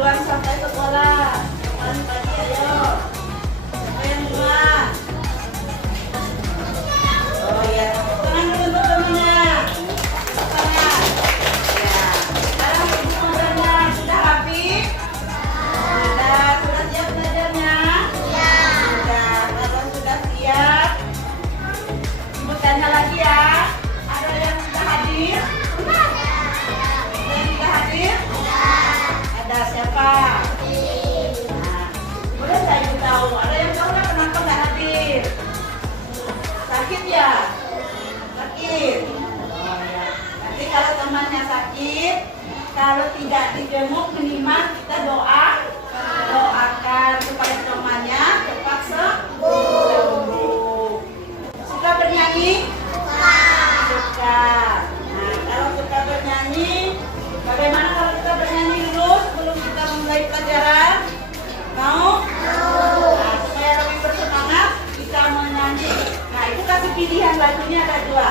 duluan sampai sekolah. Paling pagi ayo. Siapa yang duluan? Oh iya, tangan dulu untuk temennya. Tangan. Ya. Sekarang ibu ngobrolnya sudah rapi? Sudah siap belajarnya? Ya. Sudah. Kalau sudah siap, ibu tanya lagi ya. Ada yang sudah hadir? Ada yang sudah hadir? Ada siapa? Nah, boleh nggak ibu tahu? Ada yang tahu nggak kenapa nggak hadir? Sakit ya? Sakit. Oh ya. Nanti kalau temannya sakit, kalau tidak dijenguk minimal kita doakan supaya temannya cepat sembuh. Suka bernyanyi? Suka. Nah, kalau suka bernyanyi, bagaimana kalau kita bernyanyi dulu sebelum kita mulai pelajaran? Mau? Nah, supaya lebih bersemangat, kita menyanyi. Nah, itu kasih pilihan lagunya ada dua.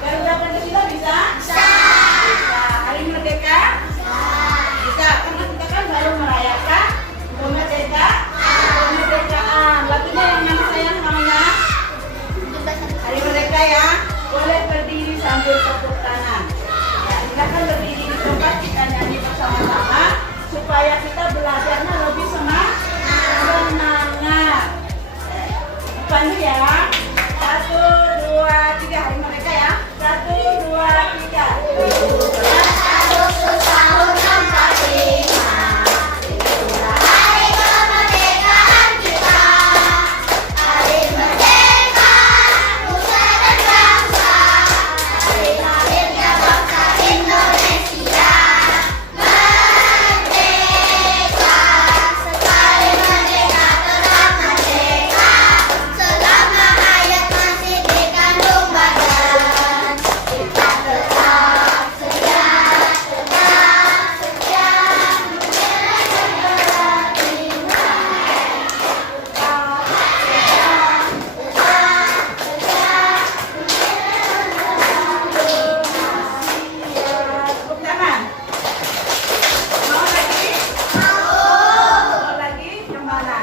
Garuda Pancasila bisa? Bisa. Hari Merdeka? Bisa. Karena kita kan baru merayakan kemerdekaan. Lagunya yang mana sayang namanya? Hari Merdeka ya. Boleh berdiri sambil tepuk tangan. Ya, silakan berdiri di tempat, kita nyanyi bersama-sama supaya kita belajarnya lebih semangat. Pandu ya. 1, 2, 3. Hari Merdeka ya. 1, 2, 3. Agustus tahun 45. Itulah hari kemerdekaan kita. Hari merdeka, nusa dan bangsa. Hari lahirnya bangsa Indonesia. Merdeka, sekali merdeka tetap merdeka. Selama hayat masih dikandung badan, kita tetap setia, tepuk tangan. Mau lagi? Mau lagi? Yang mana?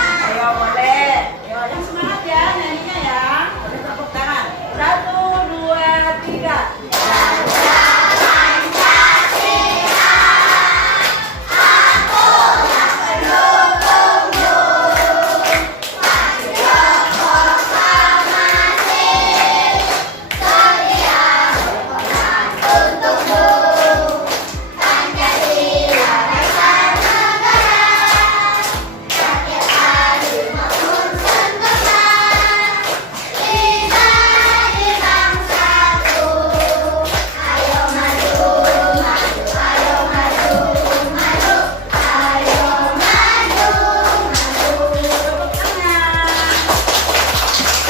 Ayo boleh. Ayo yang semangat ya nyanyinya ya. Boleh tepuk tangan. 1, 2, 3.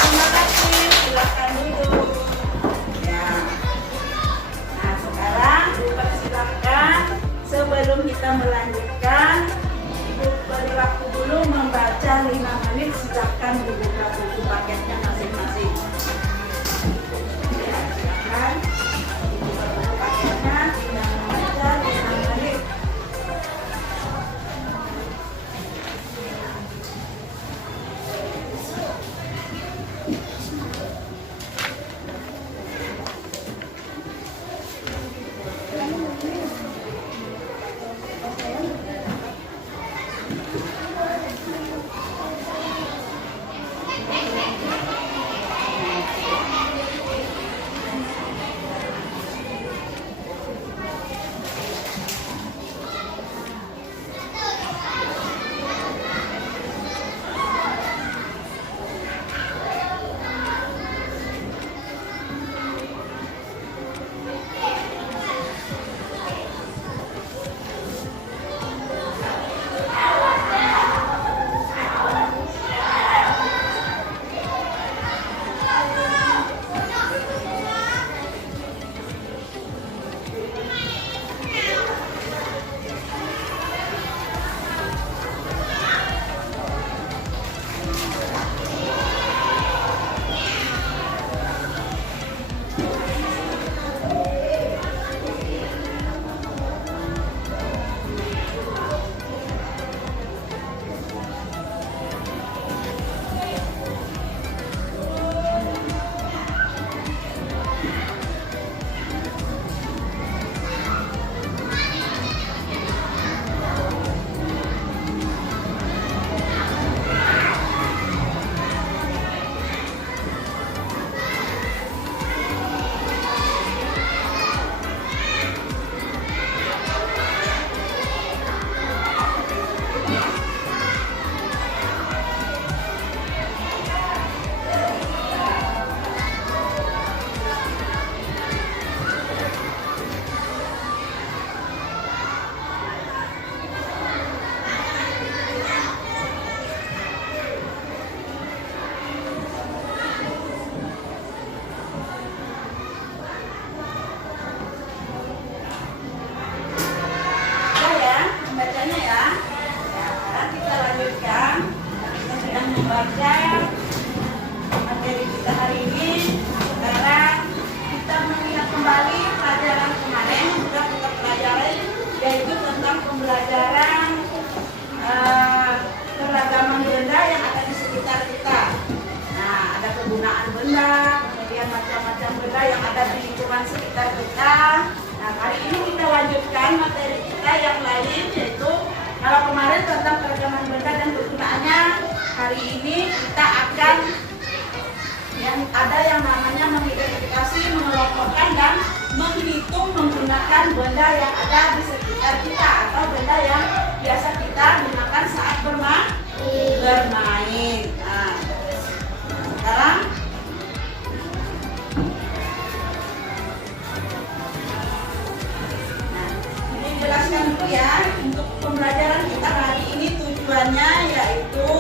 Terima kasih, silakan duduk. Ya. Nah, sekarang dipersilakan sebelum kita melanjutkan, Ibu beri waktu dulu membaca 5 menit, silakan dibuka buku paketnya masing-masing. Ya, silakan dibuka buku paketnya, tinggal membaca 5 menit. benda yang ada di lingkungan sekitar kita. Nah, hari ini kita lanjutkan materi kita yang lain, yaitu kalau kemarin tentang keragaman benda dan kegunaannya, hari ini kita akan yang ada yang namanya mengidentifikasi, mengelompokkan, dan menghitung menggunakan benda yang ada di sekitar kita atau benda yang biasa kita gunakan saat bermain. Nah, sekarang ini jelaskan dulu ya, untuk pembelajaran kita hari ini tujuannya yaitu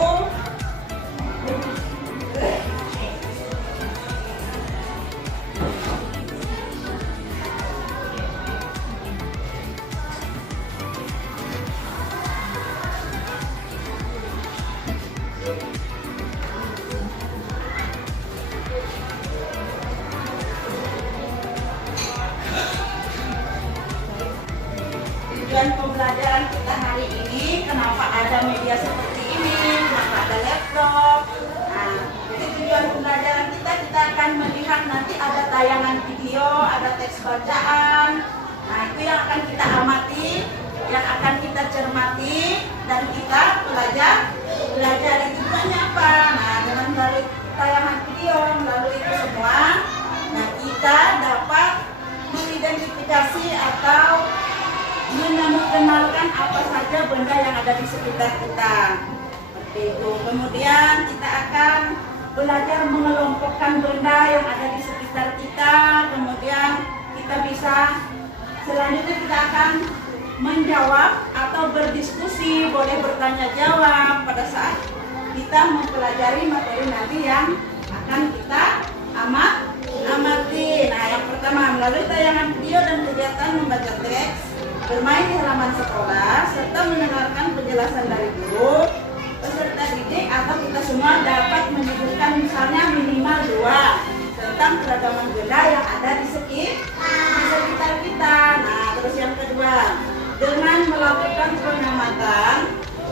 pembelajaran kita hari ini, kenapa ada media seperti ini, kenapa ada laptop. Nah, jadi tujuan pembelajaran kita akan melihat nanti ada tayangan video, ada teks bacaan. Nah, itu yang akan kita amati, yang akan kita cermati, dan kita belajar itu tujuannya apa. Nah, dengan melalui tayangan video, melalui itu semua, nah kita dapat mengidentifikasi atau mengenalkan apa saja benda yang ada di sekitar kita. Seperti itu. Kemudian kita akan belajar mengelompokkan benda yang ada di sekitar kita. Kemudian kita bisa selanjutnya kita akan menjawab atau berdiskusi, boleh bertanya jawab pada saat kita mempelajari materi nanti yang akan kita amati. Nah, yang pertama melalui tayangan video dan kegiatan membaca teks, bermain di halaman sekolah, serta mendengarkan penjelasan dari guru, peserta didik atau kita semua dapat menyebutkan misalnya minimal 2 tentang keragaman benda yang ada di sekitar kita. Nah, terus yang kedua, dengan melakukan pengamatan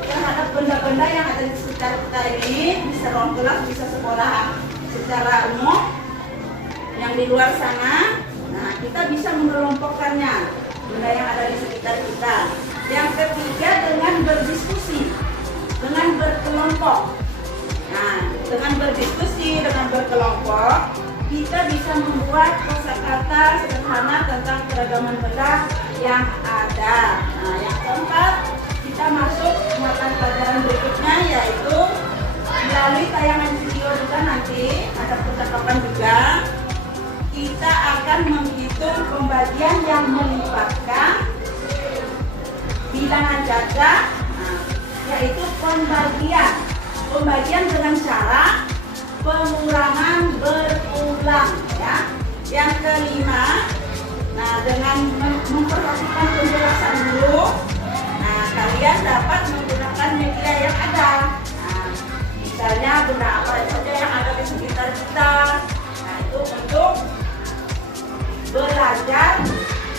terhadap benda-benda yang ada di sekitar kita ini, bisa ruang kelas, bisa sekolah secara umum yang di luar sana. Nah, kita bisa mengelompokkannya, benda yang ada di sekitar kita. Yang ketiga, dengan berdiskusi, dengan berkelompok. Nah, dengan berdiskusi, dengan berkelompok, kita bisa membuat kosakata sederhana tentang keragaman benda yang ada. Nah, yang keempat, kita masuk mata pelajaran berikutnya, yaitu melalui tayangan video juga nanti ada percakapan juga. Kita akan menghitung pembagian yang melibatkan bilangan ganda, yaitu pembagian dengan cara pengurangan berulang, ya. Yang kelima, nah dengan memperhatikan penjelasan dulu, nah kalian dapat menggunakan media yang ada. Nah, misalnya benda apa saja yang ada di sekitar kita. Nah, itu untuk belajar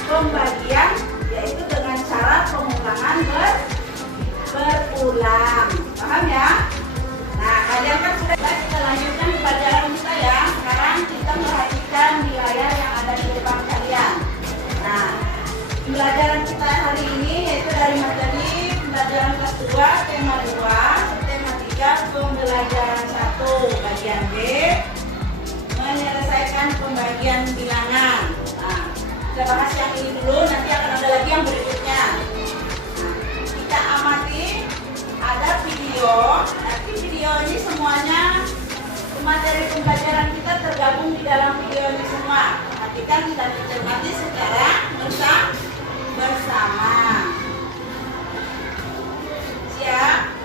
pembagian, yaitu dengan cara pengulangan berulang. Paham ya? Nah, kalian kan sudah, kita lanjutkan pelajaran kita ya. Sekarang kita perhatikan di layar yang ada di depan kalian. Nah, pelajaran kita hari ini yaitu dari materi pelajaran kelas 2, tema 2, tema 3, pembelajaran 1, bagian B, menyelesaikan pembagian bilangan. Nah, kita bahas yang ini dulu, nanti akan ada lagi yang berikutnya. Nah, kita amati, ada video. Nanti video ini semuanya materi pembelajaran kita tergabung di dalam video ini semua. Perhatikan dan dicermati secara bersama. Siap?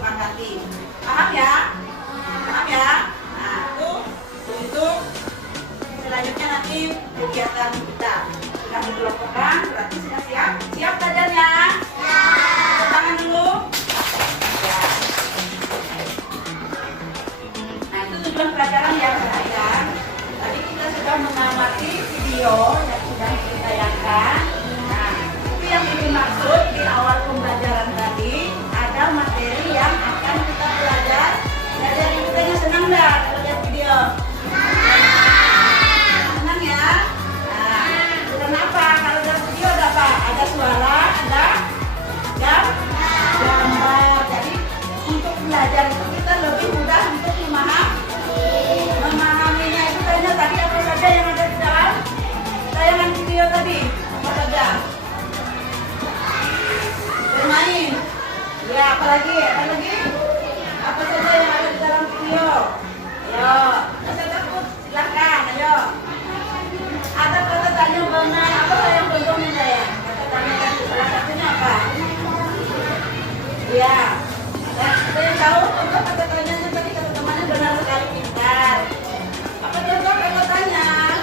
sepakati. Paham ya? Paham ya? Nah, itu untuk selanjutnya nanti kegiatan kita. Sudah dikelompokkan, berarti sudah siap? Siap belajarnya? Siap. Tangan dulu. Ya. Nah, itu tujuan pelajaran ya, perhatikan. Tadi kita sudah mengamati video yang sudah ditayangkan. Nah, itu yang dimaksud di awal pembelajaran tadi, ada materi yang akan kita belajar. Jadi kitanya senang nggak kalau lihat video? Senang ya? Nah, kenapa? Kalau dalam video ada apa? Ada suara, ada gambar. Jadi untuk belajar itu kita lebih mudah untuk memahaminya. Itu tanya tadi apa saja yang ada di dalam tayangan video tadi? Apa saja? Bermain. Ya, apa lagi? Apa saja yang ada di dalam video? Ayo, saya takut, silahkan, ayo. Ada kata tanya benar, apa yang contohnya saya? Kata tanya tadi, salah satunya apa? Iya. Saya tahu contoh kata tanyanya tadi, kata temannya benar sekali, pintar. Apa contoh kata tanya?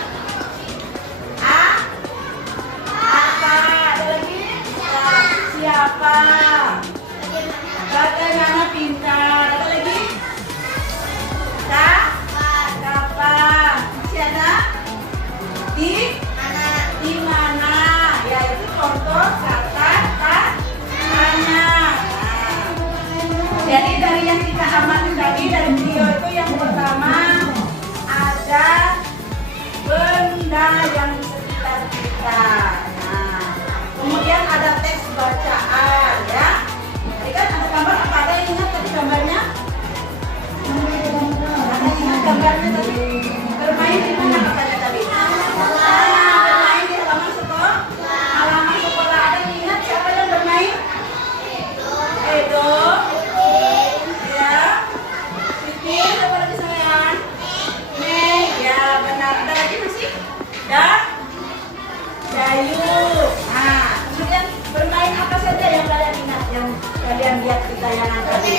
Apa? Ada lagi? Siapa? Bagaimana pintar? Ada lagi? Kapan? Masih ada? Di mana? Ya, itu contoh kata tanya. Jadi dari yang kita amati tadi dari video itu, yang pertama ada benda yang di sekitar kita. Nah, kemudian ada teks bacaan ya. Tadi kan ada gambar, apa ada yang ingat tadi gambarnya? Ada yang ingat gambarnya tadi? Bermain di mana katanya tadi? Bermain di halaman sekolah. Halaman sekolah. Ada yang ingat siapa yang bermain? Edo. Ya. Siti. Siapa lagi sayang? Mei. Ya benar. Ada lagi masih? Dayu. Nah, kemudian bermain apa saja yang kalian ingat, yang kalian lihat di tayangan tadi?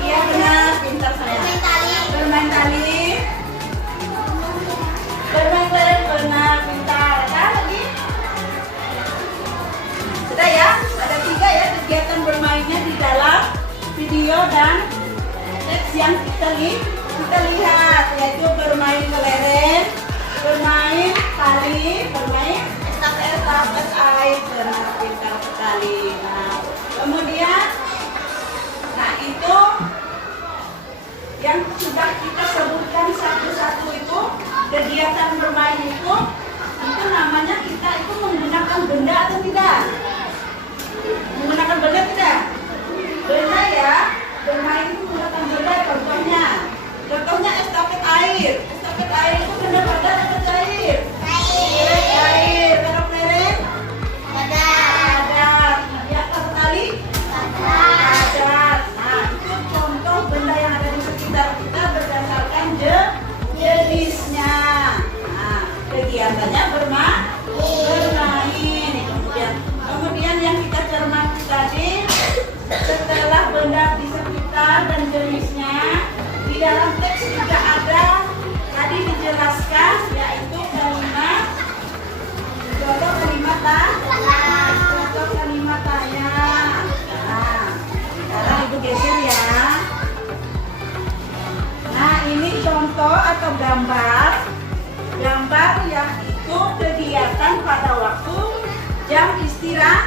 Iya benar, pintar sayang. Bermain tali. Bermain lereng, benar, pintar. Ada lagi? Sudah ya? Ada 3 ya kegiatan bermainnya di dalam video dan teks yang kita lihat, yaitu bermain kelereng, bermain tali, bermain estafet air. Benar, pintar sekali. Nah, kemudian, nah itu yang sudah kita sebutkan satu-satu itu, kegiatan bermain itu namanya kita itu menggunakan benda atau tidak? Menggunakan benda tidak? Benda ya, bermain itu menggunakan benda. Contohnya estafet air. Estafet air itu benda padat atau cair? Cair. Kalau kelereng? Padat. Di atas tali? Padat. Nah, itu contoh benda yang ada di sekitar kita berdasarkan jenisnya. Nah, kegiatannya bermain. Kemudian yang kita cermati tadi, setelah benda di sekitar dan jenisnya, di dalam teks juga ada tadi dijelaskan, yaitu kalimat contoh kalimat tanya. Nah, sekarang ibu geser ya. Nah, ini contoh atau gambar yang itu kegiatan pada waktu jam istirahat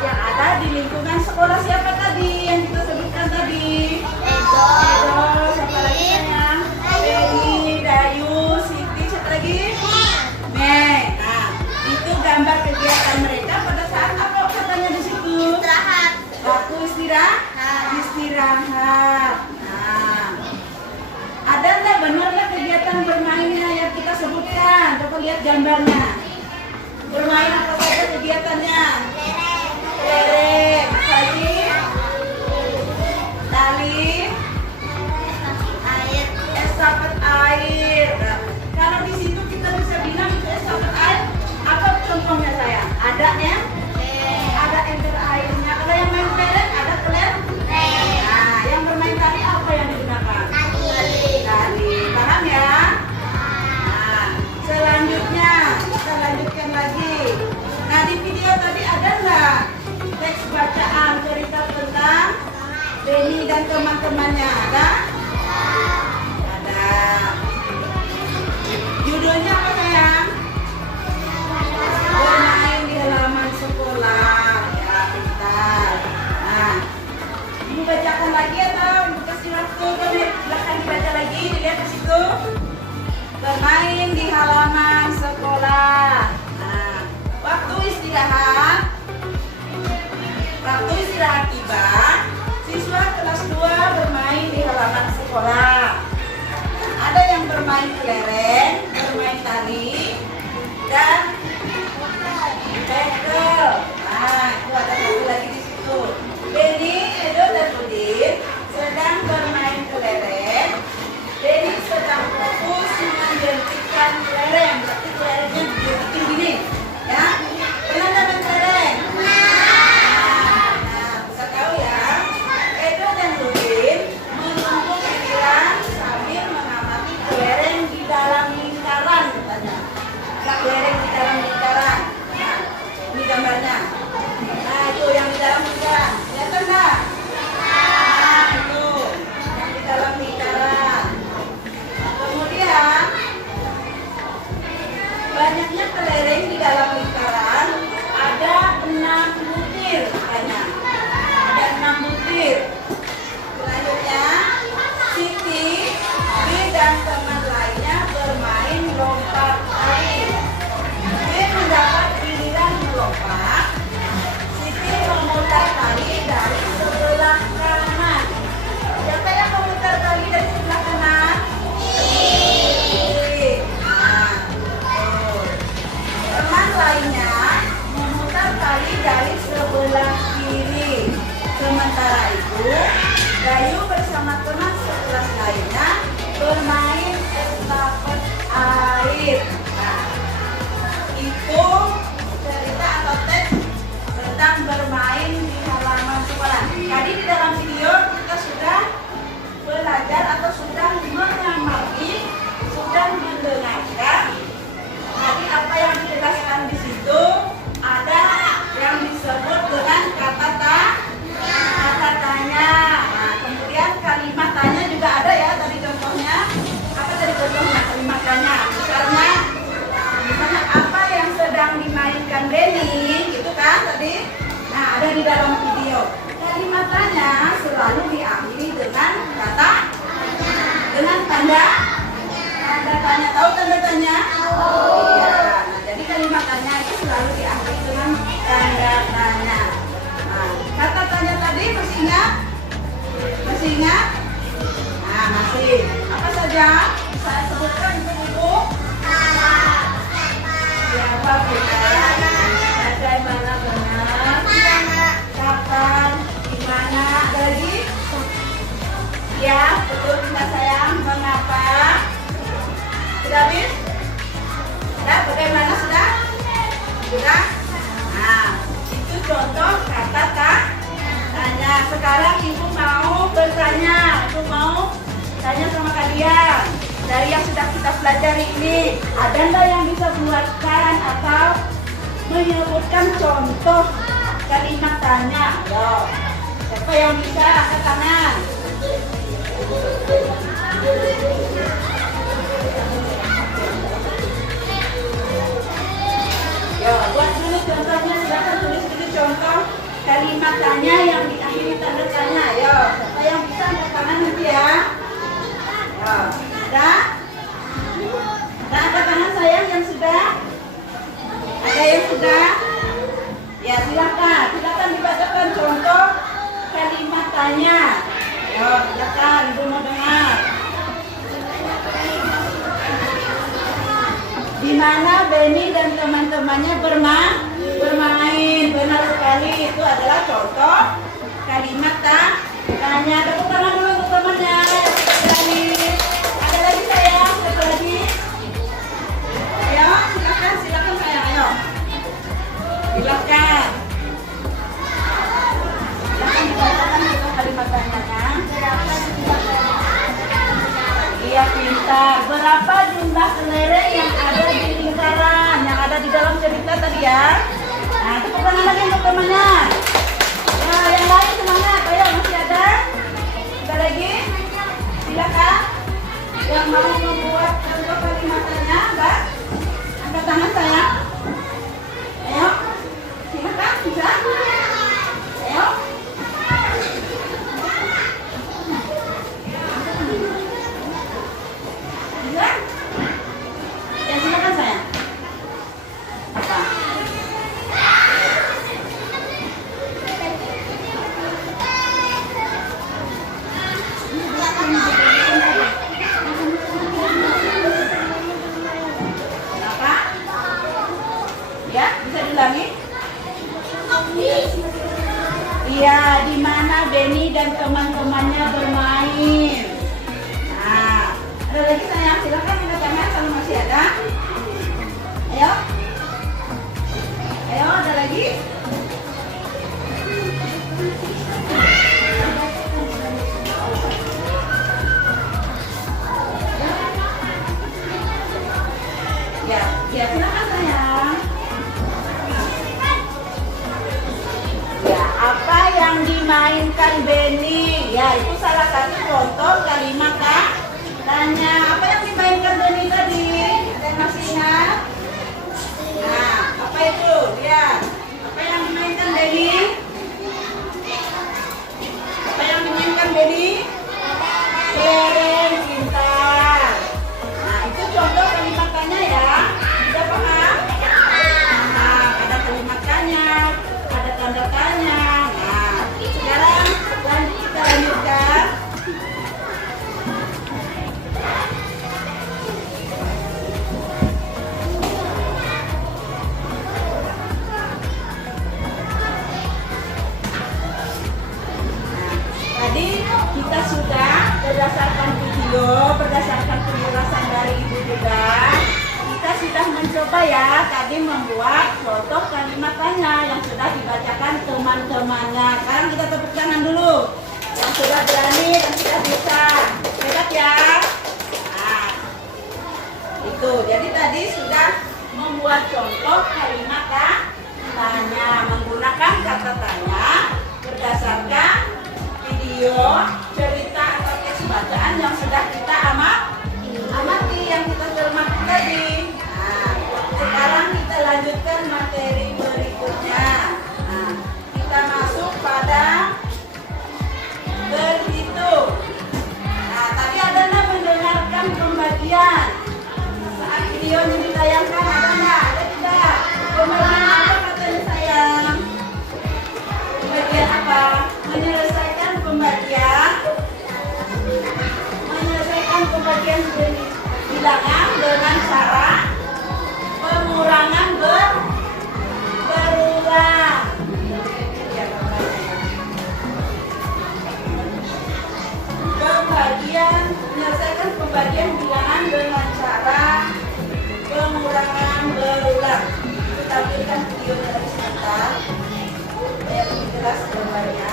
yang ada di lingkungan sekolah. Siapa tadi yang kita sebutkan tadi? Edo. Siapa lagi sayang? Edi, Dayu, Siti, siapa lagi? Mei. Nah, itu gambar kegiatan mereka pada saat apa katanya di situ? Waktu istirahat. Nah, ada nggak benar nggak kegiatan bermainnya yang kita sebutkan? Coba lihat gambarnya. Bermain apa saja kegiatannya? Kelereng, tali, estafet air. Kalau di situ kita bisa bilang itu estafet air, apa contohnya sayang? Ada ya? Ada ember airnya. Kalau yang main kelereng ada Benny dan teman-temannya ada? Ada. Judulnya apa sayang? Bermain di halaman sekolah. Ya, pintar. Nah, ibu bacakan lagi atau ibu kasih waktu? Silahkan dibaca lagi, dilihat di situ. Bermain di halaman sekolah. Nah, waktu istirahat tiba, siswa kelas 2 bermain di halaman sekolah. Ada yang bermain kelereng, bermain tali, dan bekel. Nah, itu ada satu lagi di situ. Benny, Edo, dan Udin sedang bermain kelereng. Benny sedang fokus menjentikan kelereng. Berarti kelerengnya dijentikin gini, ya. Pernah nggak main kelereng? Nah, bisa tahu ya. Edo dan Udin menunggu giliran sambil mengamati kelereng di dalam lingkaran, katanya. Ada kelereng di dalam lingkaran. Nah, ini gambarnya. Nah, itu yang di dalam lingkaran. Kelihatan nggak? Nah, itu yang di dalam lingkaran. Kemudian banyaknya kelereng di dalam lingkaran, ada 6 butir katanya. Ada 6 butir. Selanjutnya Siti, B dan teman lainnya bermain lompat tali. B mendapat giliran melompat. Siti memutar tali dari sebelah kanan. Siapa yang memutar tali dari sebelah kanan? Teman lainnya memutar tali dari sebelah kiri. Sementara itu, Gayu bersama teman sekelas lainnya bermain estafet air. Nah, itu cerita atau teks tentang bermain di halaman sekolah. Tadi di dalam video kita sudah belajar atau sudah mengamati, sudah mendengarkan. Tadi apa yang dijelaskan di situ ada yang disebut dengan kata tanya. Nah, kemudian kalimat tanya juga ada ya tadi contohnya. Apa tadi contohnya kalimat tanya? Misalnya apa yang sedang dimainkan Benny, gitu kan tadi? Nah, ada di dalam video. Kalimat tanya selalu diakhiri dengan kata dengan tanda tanya. Tahu tanda tanya? Iya. Nah, jadi kalimat tanya itu selalu diakhiri dengan tanda tanya. Nah, kata tanya tadi masih ingat? Masih ingat? Nah, masih. Apa saja? Saya sebutkan untuk ibu. Siapa benar? Bagaimana benar? Kapan? Di mana? Ada lagi? Ya, betul Bunda sayang. Mengapa? Sudah habis? Sudah? Bagaimana sudah? Sudah? Nah, itu contoh kata tanya. Sekarang ibu mau bertanya. Ibu mau tanya sama kalian. Dari yang sudah kita pelajari ini, ada nggak yang bisa buatkan atau menyebutkan contoh kalimat tanya? Ayo. Siapa yang bisa? Angkat tangan. Ya, buat dulu contohnya, silakan tulis dulu contoh kalimat tanya yang diakhiri tanda tanya. Ayo, siapa yang bisa angkat tangan nanti ya? Ya, ada? Nah, angkat tangan sayang yang sudah? Ada yang sudah? Ya, silakan dibacakan contoh kalimat tanya. Ya, silakan, ibu mau dengar. Di mana Benny dan teman-temannya bermain. Benar sekali, itu adalah contoh kalimat tanya. Tepuk tangan dulu untuk temannya. Ada lagi sayang, satu lagi. Ayo, silakan sayang, ayo. Silakan dibacakan untuk kalimat tanyanya. Iya, pintar. Berapa jumlah kelereng yang ada di lingkaran, yang ada di dalam cerita tadi ya? Nah, tepuk tangan lagi untuk temannya. Nah, yang lain semangat. Ayo, masih ada? dan teman-temannya bermain. Nah, ada lagi sayang, silakan minta kamera kalau masih ada. Ayo. Ayo, ada lagi? Ya, silakan sayang. Ya, apa yang dimainkan Benny? Ya, itu salah satu contoh kalimat tanya. Apa yang dimainkan Benny tadi? Ada yang masih ingat? Nah, apa itu? Lihat. Apa yang dimainkan Benny? Apa yang dimainkan Benny? Serem pintar. Nah, itu contoh kalimat tanya ya. Sudah paham? Nah, ada kalimat tanya, ada tanda tanya. Nah, sekarang kita lanjutkan. Tadi kita sudah berdasarkan video, berdasarkan penjelasan dari Ibu juga, kita sudah mencoba ya tadi membuat contoh kalimat tanya yang sudah dibacakan teman-temannya. Sekarang kita tepuk tangan dulu yang sudah berani dan sudah bisa. Hebat ya. Nah, itu. Jadi tadi sudah membuat contoh kalimat tanya menggunakan kata tanya berdasarkan video, cerita atau teks bacaan yang sudah kita amati, yang kita cermati tadi. Nah, sekarang kita lanjutkan materi berikutnya. Nah, kita masuk pada berhitung. Nah, tadi ada nggak mendengarkan pembagian saat video ini ditayangkan? Ada nggak? Ada tidak? Pembagian apa katanya sayang? Pembagian apa? Menyelesaikan pembagian bilangan dengan cara pengurangan berulang. Menyelesaikan pembagian bilangan dengan cara pengurangan berulang. Kita tampilkan video dari sebentar supaya lebih jelas gambarnya.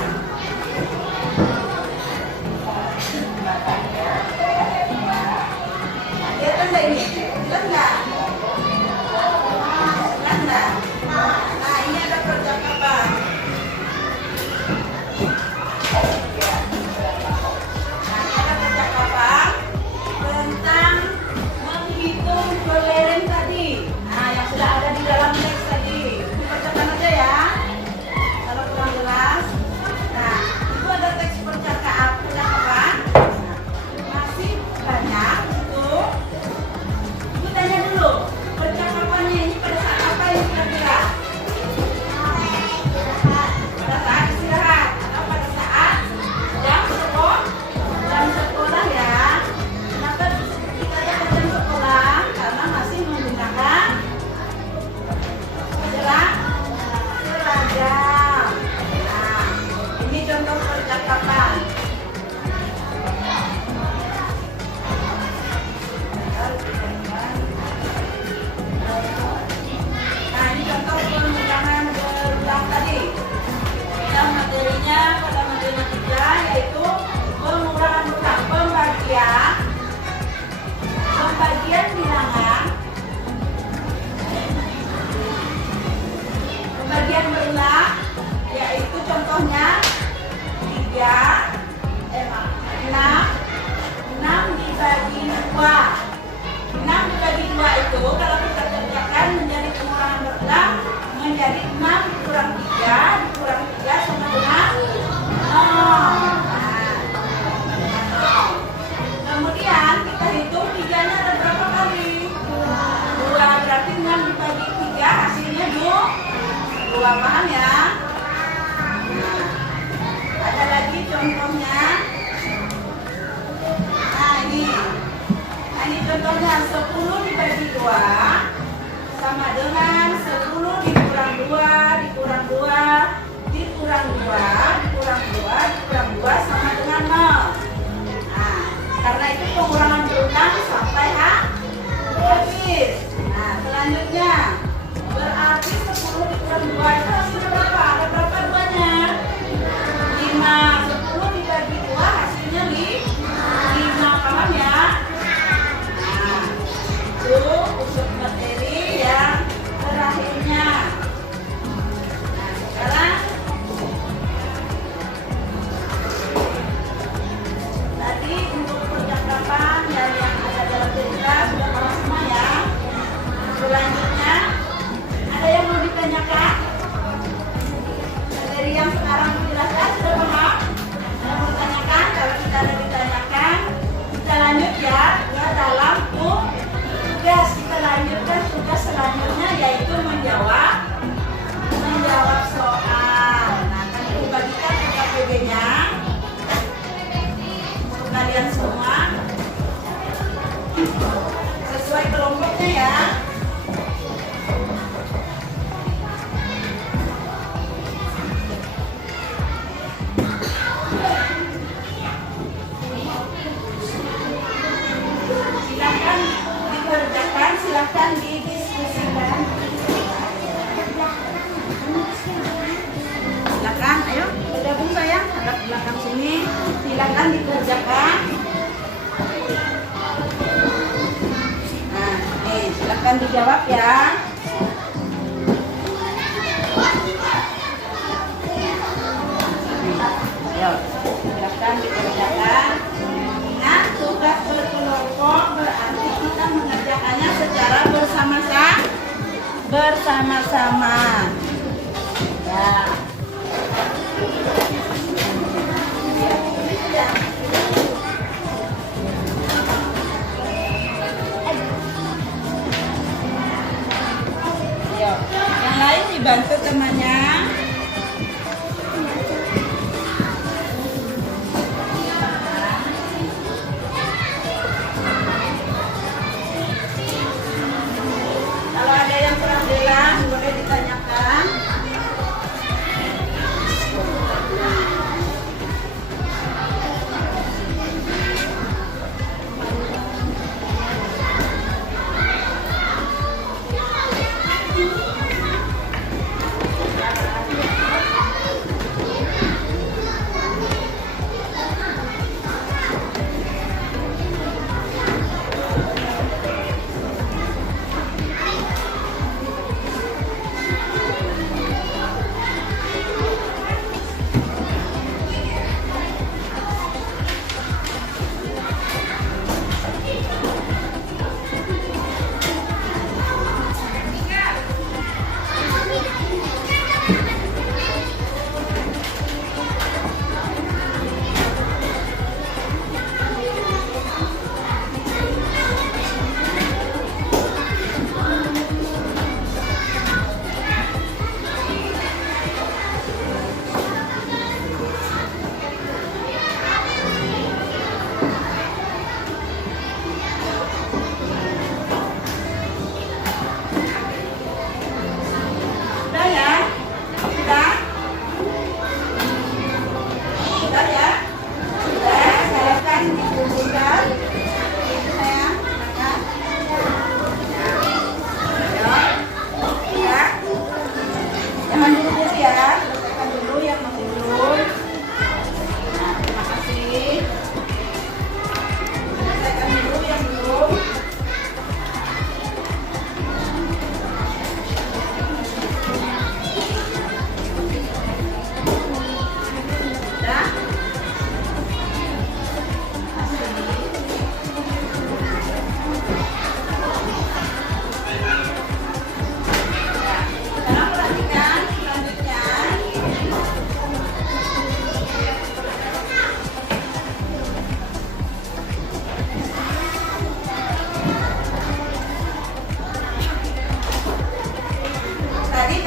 Kelihatan nggak ini? Jelas nggak? Jelas nggak? Nah, ini ada percakapan. Nah, ini ada percakapan tentang menghitung kelereng tadi. Nah, yang sudah ada di dalam teks tadi. Percakapan aja ya. Kalau kurang jelas. Nah, itu ada teks percakapan. Masih banyak itu. Ibu tanya dulu, percakapannya ini pada saat apa ini kira-kira? Pada saat istirahat atau pada saat jam sekolah ya. Kenapa kita dapat jam sekolah? Karena masih menggunakan seragam. Nah, ini contoh percakapan. Nah, ini contoh pengurangan berulang tadi. Yang materinya pada materi 3 yaitu pengurangan berulang, pembagian bilangan, pembagian berulang, yaitu contohnya 6 dibagi 2. 6 dibagi 2 itu kalau kita kerjakan menjadi pengurangan berulang menjadi 6 dikurang 3 dikurang 3 sama dengan 0. Nah, kemudian kita hitung 3-nya ada berapa kali? 2, berarti 6 dibagi 3 hasilnya 2. Paham ya? Nah, ada lagi contohnya. Nah, ini contohnya 10 dibagi 2 sama dengan 10 dikurang 2 dikurang 2 dikurang 2 dikurang 2 dikurang 2 sampai habis. Nah, selanjutnya berarti 10 dikurang 2 itu hasilnya berapa? Ada berapa duanya? 5. 10 dibagi 2 hasilnya 5. Paham ya? Nah, itu untuk materi yang terakhirnya. Nah, sekarang tadi untuk percakapan dan yang ada dalam cerita sudah paham semua ya. Selanjutnya ada yang mau ditanyakan? Dari yang sekarang dijelaskan sudah paham? Ada yang mau ditanyakan? Kalau tidak ada ditanyakan, kita lanjut ya ke dalam tugas. Kita lanjutkan tugas selanjutnya yaitu menjawab soal. Nah, kami dibagikan KKBG-nya untuk kalian semua sesuai kelompoknya ya. Silakan dikerjakan, silakan didiskusikan. Silakan, ayo bergabung sayang, hadap belakang sini. Silakan dikerjakan. Nah, nih silakan dijawab ya. Ayo, silakan dikerjakan. Ingat, tugas berkelompok berarti kita mengerjakannya secara bersama-sama. Ya. Ayo, yang lain dibantu temannya. Kalau ada yang kurang jelas boleh ditanyakan.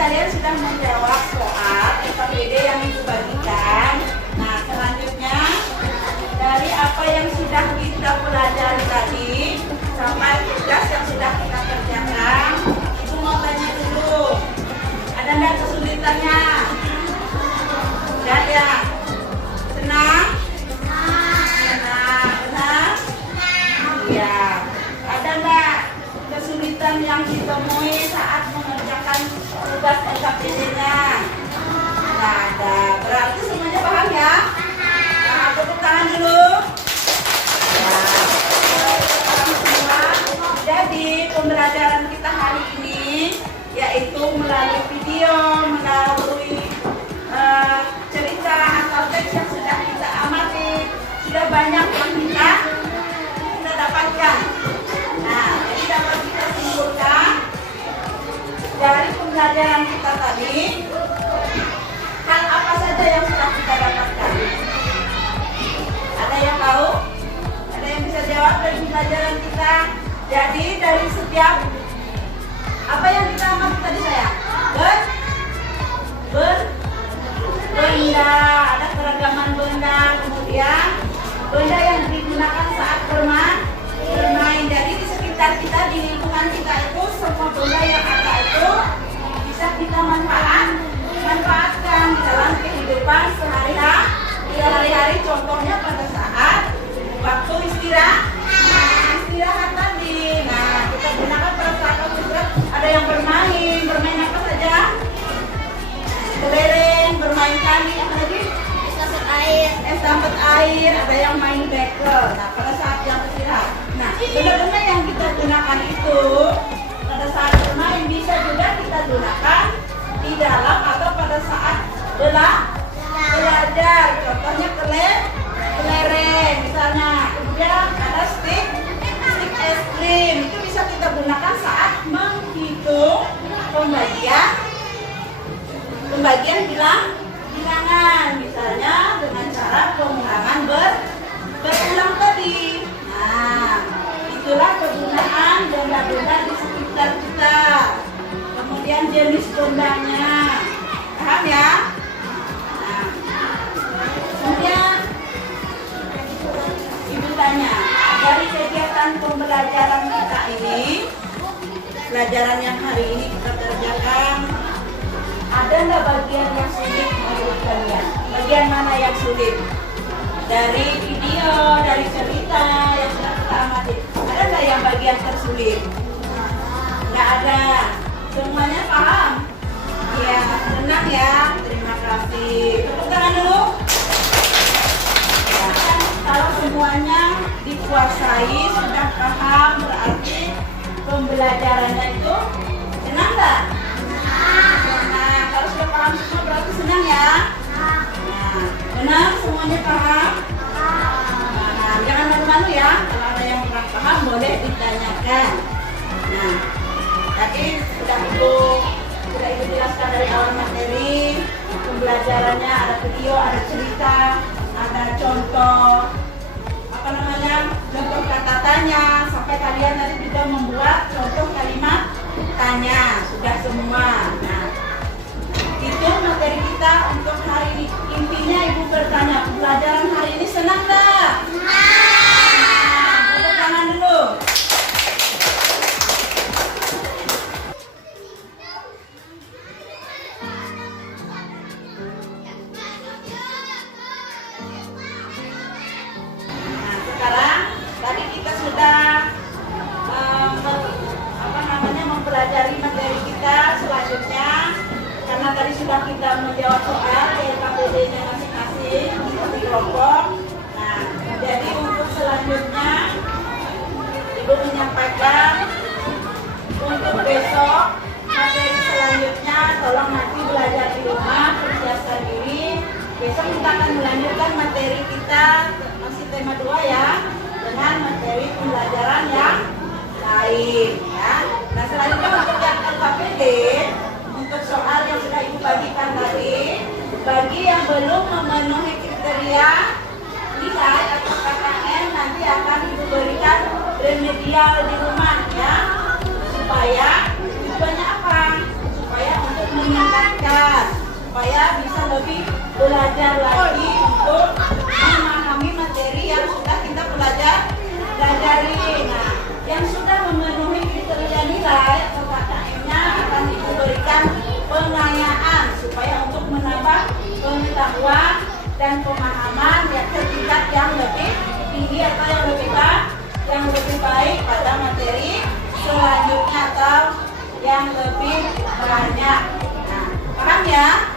kalian sudah menjawab soal KKBD yang dibagikan. Nah, selanjutnya dari apa yang sudah kita pelajari tadi sampai tugas yang sudah kita kerjakan, Ibu mau tanya dulu, ada nggak kesulitannya? Nggak ada. Senang? Senang. Benar? Iya. baik? Hal apa saja yang sudah kita dapatkan? Ada yang tahu? Ada yang bisa jawab dari pelajaran kita? Jadi dari setiap apa yang kita amati tadi saya? Benda, ada keragaman benda, kemudian benda yang digunakan saat bermain. Jadi di sekitar kita, di lingkungan kita itu semua benda yang ada itu bisa kita manfaatkan di dalam kehidupan sehari-hari. Contohnya pada saat waktu istirahat tadi. Nah, kita gunakan pada saat waktu istirahat. Ada yang bermain apa saja? Kelereng, bermain tali, apa lagi? Estafet air, ada yang main bekel. Nah, pada saat yang istirahat. Nah, benda-benda yang kita gunakan itu pada saat bermain bisa juga kita gunakan di dalam atau pada saat belajar. Contohnya kelereng misalnya. Kemudian ada stick es krim. Itu bisa kita gunakan saat menghitung pembagian bilangan, misalnya dengan cara pengulangan berulang tadi. Nah, itulah kegunaan benda-benda di sekitar kita. Kemudian jenis bendanya, paham ya? Nah, kemudian Ibu tanya, dari kegiatan pembelajaran kita ini, pelajaran yang hari ini kita kerjakan, ada nggak bagian yang sulit menurut kalian? Bagian mana yang sulit? Dari video, dari cerita yang sudah kita amati, ada nggak yang bagian tersulit? Nggak ada. Semuanya paham? Ya, senang ya. Terima kasih. Tepuk tangan dulu. Ya, kan kalau semuanya dikuasai, sudah paham, berarti pembelajarannya itu senang nggak? Nah, kalau sudah paham semua berarti senang ya? Nah, benar semuanya paham? Nah, jangan malu-malu ya. Kalau ada yang kurang paham boleh ditanyakan. Nah, tadi sudah ibu jelaskan dari awal materi pembelajarannya, ada video, ada cerita, ada contoh contoh kata tanya, sampai kalian nanti juga membuat contoh kalimat tanya, sudah semua. Nah, itu materi kita untuk hari ini. Intinya ibu bertanya, pelajaran hari ini senang nggak? Nah, tepuk tangan dulu. Sekarang tadi kita sudah mempelajari materi kita. Selanjutnya, karena tadi sudah kita menjawab soal KPD-nya masing-masing di kelompok. Nah, jadi untuk selanjutnya ibu menyampaikan untuk besok materi selanjutnya, tolong nanti belajar di rumah, persiapkan diri. Besok kita akan melanjutkan materi kita, masih tema 2 ya, dengan materi pembelajaran yang lain ya. Nah, selanjutnya untuk yang LKPD, untuk soal yang sudah ibu bagikan tadi, bagi yang belum memenuhi kriteria nilai atau KKM, nanti akan ibu berikan remedial di rumah ya, supaya tujuannya apa? Supaya untuk meningkatkan, supaya bisa lebih belajar lagi untuk memahami materi yang sudah kita pelajari. Nah, yang sudah memenuhi kriteria nilai atau KKM-nya akan diberikan pengayaan supaya untuk menambah pengetahuan dan pemahaman yang tingkat yang lebih tinggi atau yang lebih baik pada materi selanjutnya atau yang lebih banyak. Nah, paham ya?